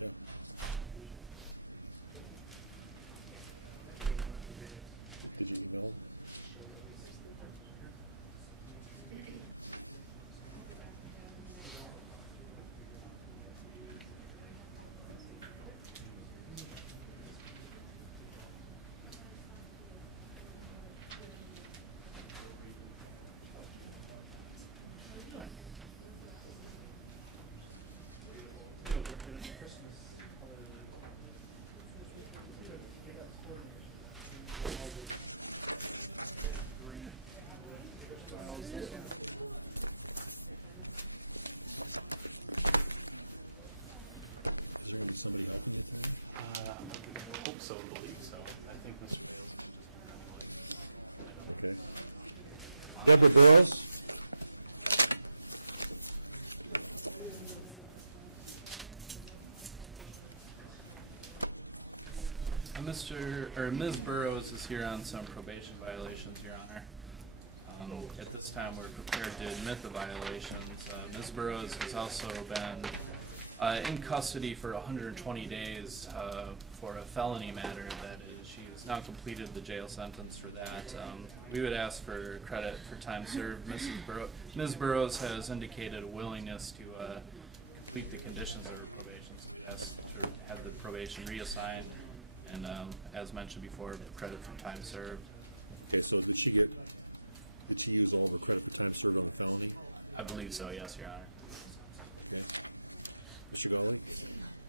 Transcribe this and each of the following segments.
Yeah. Did you email him? Is there going to be somebody helping you today? Okay. Deborah Burrows? Ms. Burrows is here on some probation violations, Your Honor. At this time, we're prepared to admit the violations. Ms. Burrows has also been in custody for 120 days for a felony matter. That is, she has now completed the jail sentence for that. We would ask for credit for time served. Ms. Burrows has indicated a willingness to complete the conditions of her probation, so we ask to have the probation reassigned. And as mentioned before, credit for time served. Okay, so did she use all of her credit for time served on the felony? I believe so, yes, Your Honor. Okay. Mr. Gawley?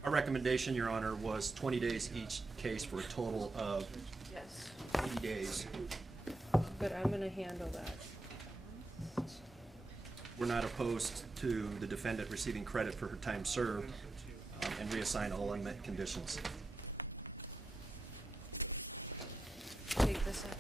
Our recommendation, Your Honor, was 20 days each case for a total of 80 days. But I'm going to handle that. We're not opposed to the defendant receiving credit for her time served and reassign all unmet conditions. Take this out.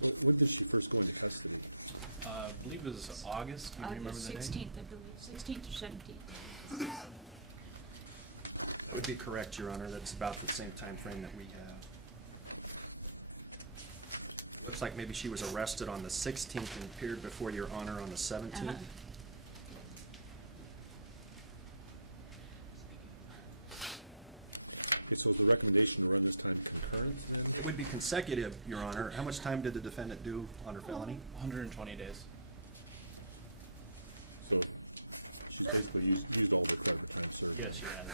So when did she first go into custody? I believe it was August. Do you remember the date? 16th, I believe, 16th or 17th. That would be correct, Your Honor. That's about the same time frame that we have. Looks like maybe she was arrested on the 16th and appeared before Your Honor on the 17th. Okay, so is the recommendation to run this time concurrent then? It would be consecutive, Your Honor. How much time did the defendant do on her felony? 120 days. So she's basically used all of her credit for time served. Yes, Your Honor.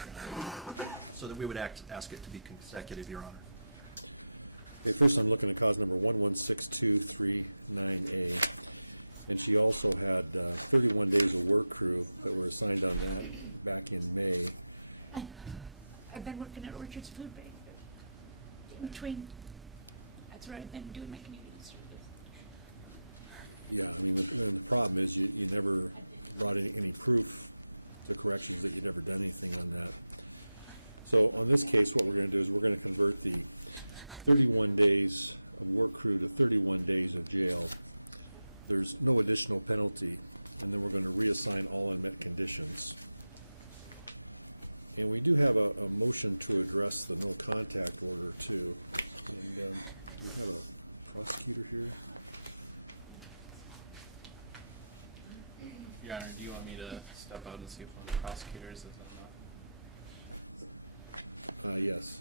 So that we would ask it to be consecutive, Your Honor. Okay, first I'm looking at cause number 116239A. And she also had 31 days of work crew that were assigned on that back in May. I've been working at Orchard's Food Bank. In between, that's where I've been doing my community service. Yeah, I mean, the problem is you never brought any proof to corrections that you'd ever done anything on that. So on this case, what we're going to do is we're going to convert the 31 days of work crew to 31 days of jail. There's no additional penalty, and then we're going to reassign all unmet conditions. And we do have a motion to address the no contact order too. And do we have a prosecutor here? Your Honor, do you want me to step out and see if one of the prosecutors is Yes.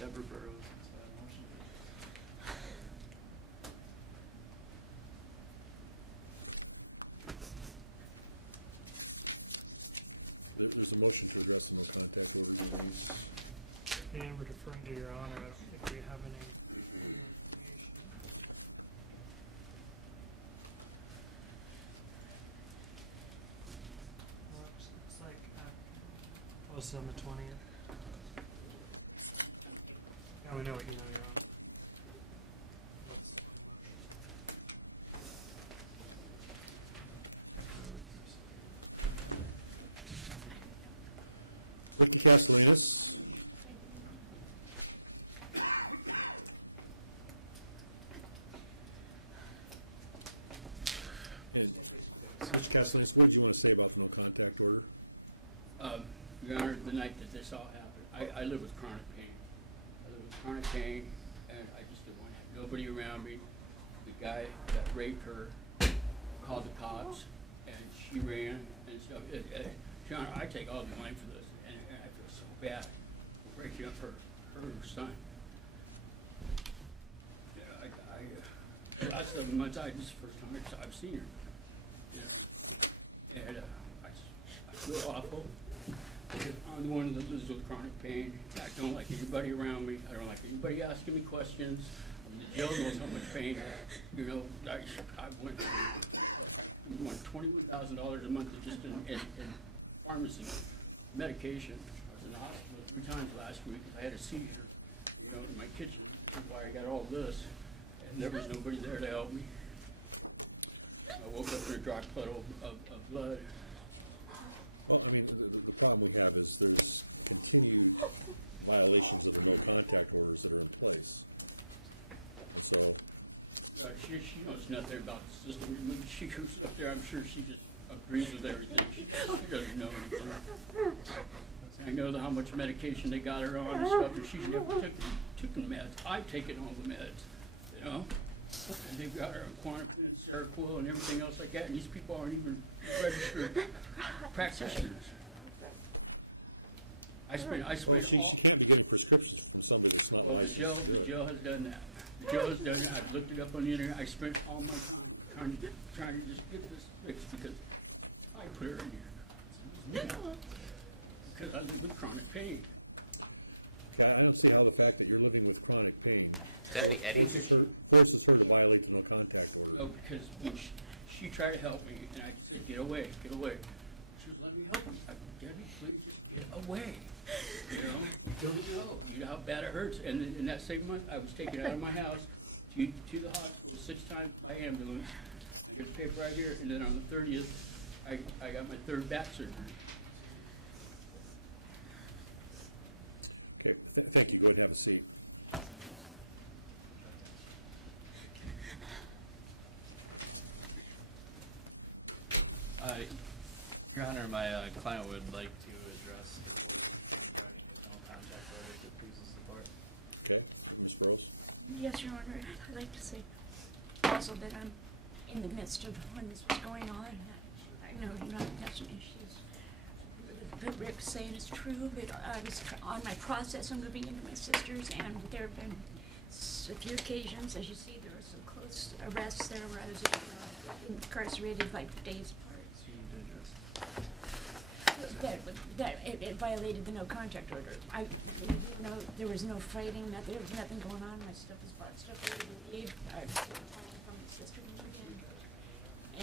Deborah Burrows, motion. There's a motion to address the no contact orders on these. And we're deferring to Your Honor. I don't think we have any information. Looks like close on the 20th. Yeah, we know what you know, Your Honor. Ricky Castellanos. And Mr. Castellanos, what did you want to say about the no contact order? Your Honor, the night that this all happened, I live with chronic pain. I live with chronic pain, and I just didn't want to have nobody around me. The guy that raped her called the cops, and she ran and stuff. Your Honor, I take all the blame for this, and I feel so bad for breaking up her son. Yeah, the last 7 months, this is the first time I've seen her. And I feel awful. I'm the one that lives with chronic pain. I don't like anybody around me. I don't like anybody asking me questions. The jail knows how much pain. You know, I went $21,000 a month just in pharmacy medication. I was in the hospital 3 times last week. I had a seizure, you know, in my kitchen. Why I got all this, and there was nobody there to help me. I woke up in a dark puddle of blood. Well, I mean, the problem we have is there's continued violations of the no contact orders that are in place. And so, She knows nothing about the system. When she goes up there, I'm sure she just agrees with everything. She doesn't know anything. I know how much medication they got her on and stuff, and she's never took the meds. I've taken all the meds, you know? And they've got her on Kolonopin and Visterill and everything else like that, and these people aren't even registered practitioners. well, she can't be getting prescriptions from somebody that's not licensed to do it. Jill has done that. Jill has done that. I looked it up on the internet. I spent all my time trying to just get this fixed because I put her in here. Because I live with chronic pain. Okay, I don't see how the fact that you're living with chronic pain forces her to violate the no contact order. No, because when she tried to help me, and I said, get away, get away. She was letting me help me. Debbie, please just get away. You know, you don't know. You know how bad it hurts. And in that same month, I was taken out of my house to the hospital 6 times by ambulance. I got the paper right here, and then on the 30th, I got my 3rd back surgery. Okay, thank you. Go ahead and have a seat. Your Honor, my client would like to address regarding the no contact order that accuses the court. Okay, Ms. Burrows? Yes, Your Honor, I'd like to say also that I'm in the midst of when this was going on. I know you're not touching issues. What Rick's saying is true, but I was on my process of moving into my sister's, and there have been a few occasions, as you see, there were some close arrests there where I was incarcerated by days apart. That it violated the no contact order. There was no fighting, there was nothing going on. My stuff was brought stuff over to leave. I was from my sister one weekend.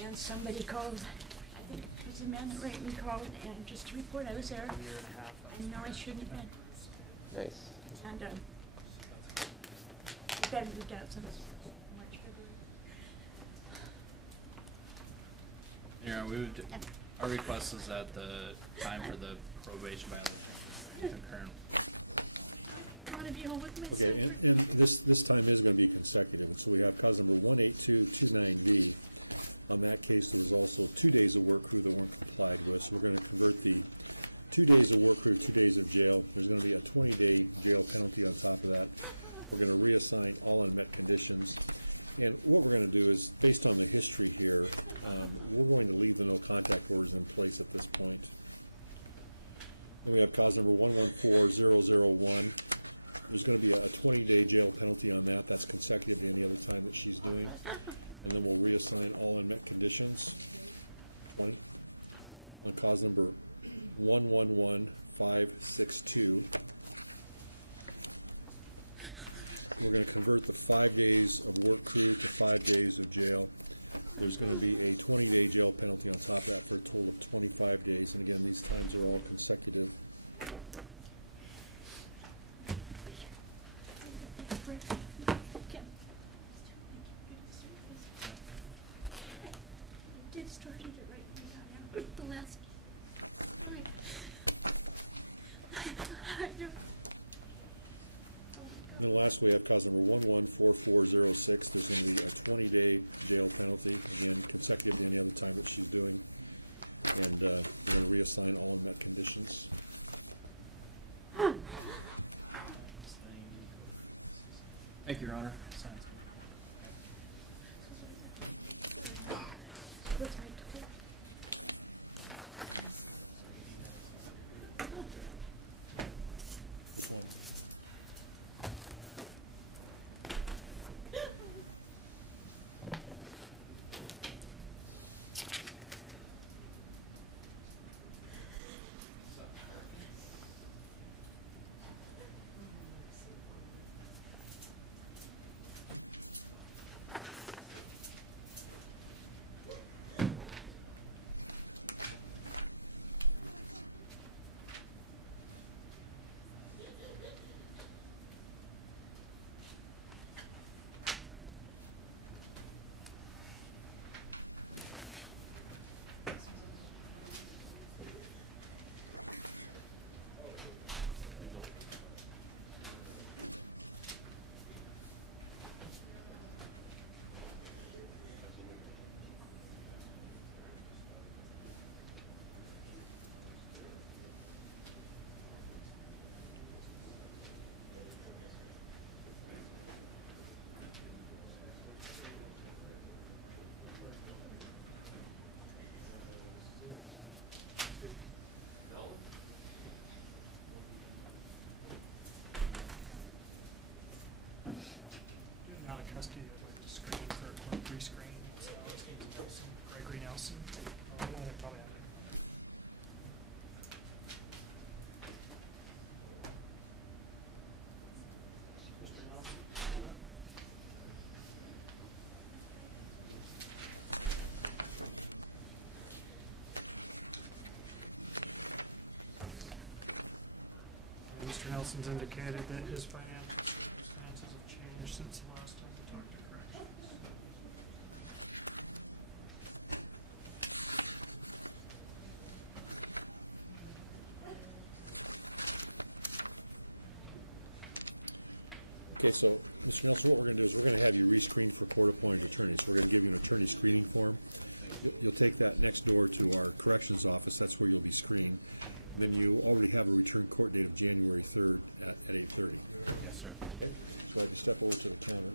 And somebody called, I think it was a man that raped me, called, and just to report I was there. A year and a half. I know I shouldn't have been. Nice. And we better moved out since March, February. Your Honor, our request is that the time for the probation violation concurrent. I want to be home with my Okay, sister. and this time is going to be consecutive, and so we have cause number 18229V. On that case, there was also 2 days of work crew that weren't complied with, so we're going to convert the 2 days of work crew, 2 days of jail. There's going to be a 20-day jail penalty on top of that. We're going to reassign all unmet conditions. And what we're going to do is, based on the history here, we're going to leave the no contact orders in place at this point. Then we have cause number 114001. There's going to be a 20-day jail penalty on that. That's consecutive to any other time that she's doing. And then we'll reassign all unmet conditions, 20. On cause number 111562. We're going to convert the 5 days of work crew to 5 days of jail. There's going to be a 20-day jail penalty on top of that for a total of 25 days. And again, these times are all consecutive. Did started it right when the last time. then last we have cause number 114406. There's going to be a 20-day jail penalty, again, consecutive to any other time that she's doing. And we're going to reassign all unmet conditions. Thank you, Your Honor. Which one? Not a custody, like a screen for a quick pre-screen. Gregory Nelson. Probably have it. Mr. Nelson? Mr. Nelson's indicated that his financial circumstances have changed since the last time we talked to corrections. Okay, so, Mr. Nelson, what we're going to do is we're going to have you rescreened for court-appointed attorneys. We're going to give you an attorney screening form. You'll take that next door to our corrections office. That's where you'll be screened. Then you already have a return court date of January 3rd at 8:30. Yes, sir. Okay, so I have you step over to the counter.